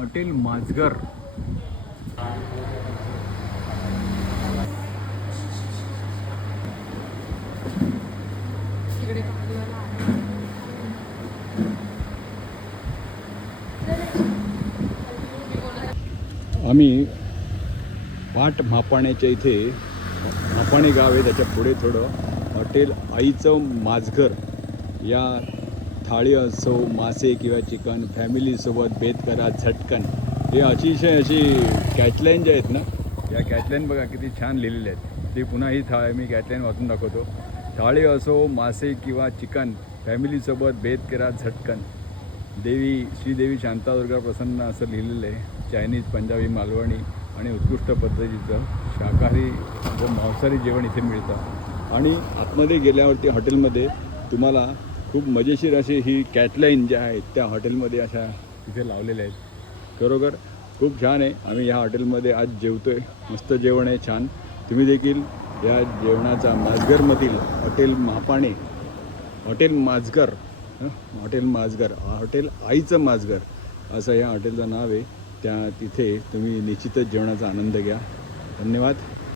Hotel माजगर. आम्ही पाट म्हापाण्याच्या इथे म्हापाणे गाव आहे त्याच्या पुढे थोडं हॉटेल आईचं माझघर या थाळी असो मासे किंवा चिकन फॅमिलीसोबत बेत करा झटकन. हे अतिशय अशी कॅटलाईन जे आहेत ना या कॅटलाईन बघा किती छान लिहिलेले आहेत. ती पुन्हा ही थाळ मी कॅटलाईन वाचून दाखवतो. थाळी असो मासे किंवा चिकन फॅमिलीसोबत बेत करा झटकन. देवी श्रीदेवी शांतादुर्गा प्रसन्न असं लिहिलेलं आहे. चायनीज पंजाबी मालवणी आणि उत्कृष्ट पद्धतीचं शाकाहारी व मांसाहारी जेवण इथे मिळतं. आणि आतमध्ये गेल्यावरती हॉटेलमध्ये तुम्हाला खूप मजेशीर अशी ही कॅटलाईन ज्या आहेत त्या हॉटेलमध्ये अशा तिथे लावलेल्या आहेत. खरोखर खूप छान आहे. आम्ही ह्या हॉटेलमध्ये आज जेवतो आहे मस्त जेवण आहे छान. तुम्ही देखील या जेवणाचा माझगरमधील हॉटेल महापाणे हॉटेल माझगर हं? हॉटेल माझगर हॉटेल आईचं माझगर असं या हॉटेलचं नाव आहे. त्या तिथे तुम्ही निश्चितच जेवणाचा आनंद घ्या. धन्यवाद.